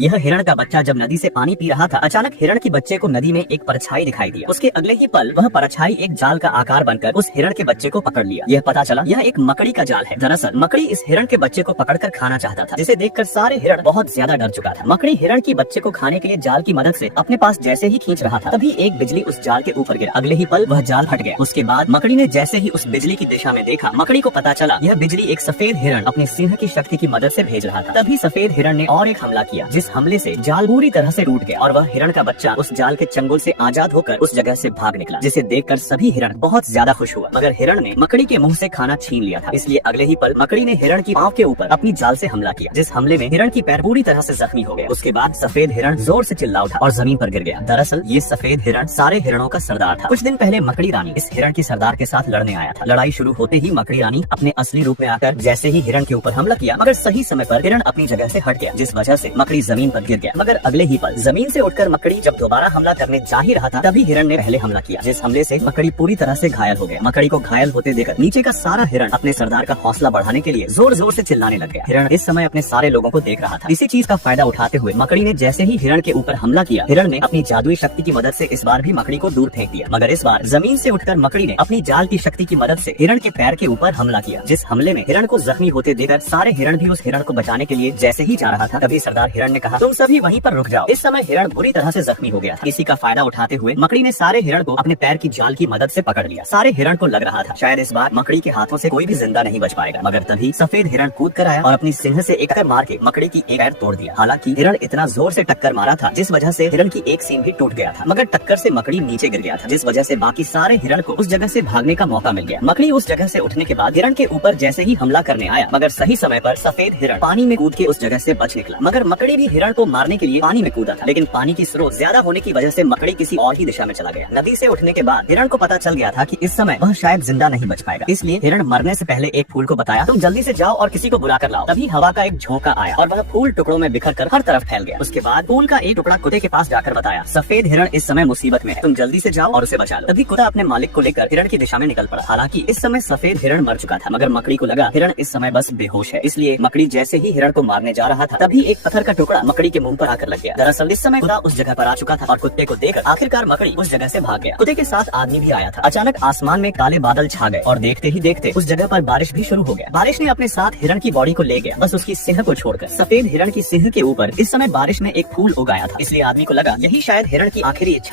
यह हिरण का बच्चा जब नदी से पानी पी रहा था, अचानक हिरण के बच्चे को नदी में एक परछाई दिखाई दिया। उसके अगले ही पल वह परछाई एक जाल का आकार बनकर उस हिरण के बच्चे को पकड़ लिया। यह पता चला यह एक मकड़ी का जाल है। दरअसल मकड़ी इस हिरण के बच्चे को पकड़कर खाना चाहता था, जिसे देखकर सारे हिरण बहुत ज्यादा डर चुका था। मकड़ी हिरण के बच्चे को खाने के लिए जाल की मदद से अपने पास जैसे ही खींच रहा था, तभी एक बिजली उस जाल के ऊपर गिरा। अगले ही पल वह जाल हट गया। उसके बाद मकड़ी ने जैसे ही उस बिजली की दिशा में देखा, मकड़ी को पता चला यह बिजली एक सफेद हिरण अपने सिंह की शक्ति की मदद से भेज रहा था। तभी सफेद हिरण ने और एक हमला किया, जिस हमले से जाल पूरी तरह से टूट गया और वह हिरण का बच्चा उस जाल के चंगुल से आजाद होकर उस जगह से भाग निकला, जिसे देखकर सभी हिरण बहुत ज्यादा खुश हुआ। मगर हिरण ने मकड़ी के मुंह से खाना छीन लिया था, इसलिए अगले ही पल मकड़ी ने हिरण की पांव के ऊपर अपनी जाल से हमला किया, जिस हमले में हिरण की पैर पूरी तरह से जख्मी हो गया। उसके बाद सफेद हिरण जोर से चिल्ला उठा और जमीन पर गिर गया। दरअसल ये सफेद हिरण सारे हिरणों का सरदार था। कुछ दिन पहले मकड़ी रानी इस हिरण के सरदार के साथ लड़ने आया था। लड़ाई शुरू होते ही मकड़ी रानी अपने असली रूप में आकर जैसे ही हिरण के ऊपर हमला किया, मगर सही समय पर हिरण अपनी जगह से हट गया, जिस वजह से मकड़ी जमीन पर गिर गया। मगर अगले ही पल जमीन से उठकर मकड़ी जब दोबारा हमला करने जा ही रहा था, तभी हिरण ने पहले हमला किया, जिस हमले से मकड़ी पूरी तरह से घायल हो गया। मकड़ी को घायल होते देखकर नीचे का सारा हिरण अपने सरदार का हौसला बढ़ाने के लिए जोर जोर से चिल्लाने लग गया। हिरण इस समय अपने सारे लोगों को देख रहा था। इसी चीज का फायदा उठाते हुए मकड़ी ने जैसे ही हिरण के ऊपर हमला किया, हिरण ने अपनी जादुई शक्ति की मदद से इस बार भी मकड़ी को दूर फेंक दिया। मगर इस बार जमीन से उठकर मकड़ी ने अपनी जाल की शक्ति की मदद से हिरण के पैर के ऊपर हमला किया, जिस हमले में हिरण को जख्मी होते देखकर सारे हिरण भी उस हिरण को बचाने के लिए जैसे ही जा रहा था, तभी सरदार हिरण ने कहा, तुम सभी वहीं पर रुक जाओ। इस समय हिरण बुरी तरह से जख्मी हो गया था। इसी का फायदा उठाते हुए मकड़ी ने सारे हिरण को अपने पैर की जाल की मदद से पकड़ लिया। सारे हिरण को लग रहा था शायद इस बार मकड़ी के हाथों से कोई भी जिंदा नहीं बच पाएगा, मगर तभी सफेद हिरण कूद कर आया और अपनी सिंह से एक टक्कर मार के मकड़ी की एक पैर तोड़ दिया। हालांकि हिरण इतना जोर से टक्कर मारा था, जिस वजह से हिरण की एक सींग भी टूट गया था, मगर टक्कर से मकड़ी नीचे गिर गया था, जिस वजह से बाकी सारे हिरण को उस जगह से भागने का मौका मिल गया। मकड़ी उस जगह से उठने के बाद हिरण के ऊपर जैसे ही हमला करने आया, मगर सही समय पर सफेद हिरण पानी में कूद के उस जगह से बच निकला। मगर मकड़ी भी हिरण को मारने के लिए पानी में कूदा था, लेकिन पानी की स्रोत ज्यादा होने की वजह से मकड़ी किसी और ही दिशा में चला गया। नदी से उठने के बाद हिरण को पता चल गया था कि इस समय वह शायद जिंदा नहीं बच पाएगा, इसलिए हिरण मरने से पहले एक फूल को बताया, तुम जल्दी से जाओ और किसी को बुला कर लाओ। तभी हवा का एक झोंका आया और वह फूल टुकड़ों में बिखर कर हर तरफ फैल गया। उसके बाद फूल का एक टुकड़ा कुत्ते के पास जाकर बताया, सफेद हिरण इस समय मुसीबत में है, तुम जल्दी से जाओ और उसे बचा लो। तभी कुत्ता अपने मालिक को लेकर हिरण की दिशा में निकल पड़ा। हालांकि इस समय सफेद हिरण मर चुका था, मगर मकड़ी को लगा हिरण इस समय बस बेहोश है, इसलिए मकड़ी जैसे ही हिरण को मारने जा रहा था, तभी एक पत्थर का टुकड़ा मकड़ी के मुंह पर आकर लग गया। दरअसल इस समय कुत्ता उस जगह पर आ चुका था और कुत्ते को देखकर आखिरकार मकड़ी उस जगह से भाग गया। कुत्ते के साथ आदमी भी आया था। अचानक आसमान में काले बादल छा गए और देखते ही देखते उस जगह पर बारिश भी शुरू हो गया। बारिश ने अपने साथ हिरण की बॉडी को ले गया, बस उसकी सिंह को छोड़कर। सफेद हिरण की सिंह के ऊपर इस समय बारिश में एक फूल उगाया था, इसलिए आदमी को लगा यही शायद हिरण की आखिरी इच्छा